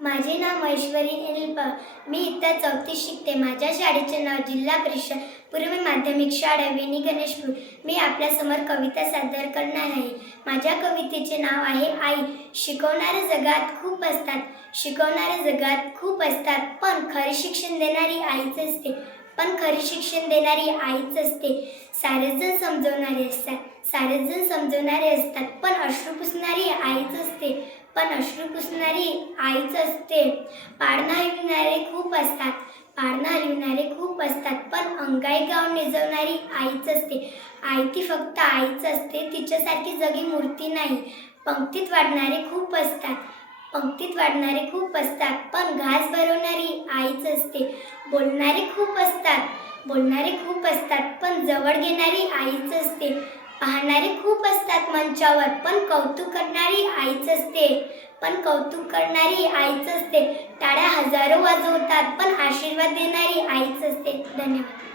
माझे नाव महेश्वरी अनिल पवार. मी इयत्ता 4थीत शिकते. माझ्या शाळेचे नाव जिल्हा परिषद पूर्व माध्यमिक शाळा वेणी गणेशपूर. मी आपल्यासमोर कविता सादर करणार आहे. माझ्या कवितेचे नाव आहे आई. शिकवणारे जगात खूप असतात, शिकवणारे जगात खूप असतात, पण खरे शिक्षण देणारी आईच असते, पण खरे शिक्षण देणारी आईच असते. सारेच जण समजवणारे असतात, सारेच जण समजवणारे असतात, पण अश्रू पुसणारी आईच असते, पण अश्रू पुसणारी आईच असते. पाळणा हलविणारे खूप असतात, पाळणा हलविणारे खूप असतात, पण अंगाई गाव निजवणारी आईच असते. आई ती फक्त आईच असते, तिच्यासारखी जगी मूर्ती नाही. पंक्तीत वाढणारे खूप असतात, पंक्तीत वाढणारे खूप असतात, पण घास भरवणारी आईच असते. बोलणारे खूप असतात, बोलणारे खूप असतात, पण जवळ घेणारी आईच असते. पाहणारे खूप असतात मंचावर, पण कौतुक करणारी आईच असते, पण कौतुक करणारी आईच असते. टाळ्या हजारो वाजवतात, पण आशीर्वाद देणारी आईच असते. धन्यवाद.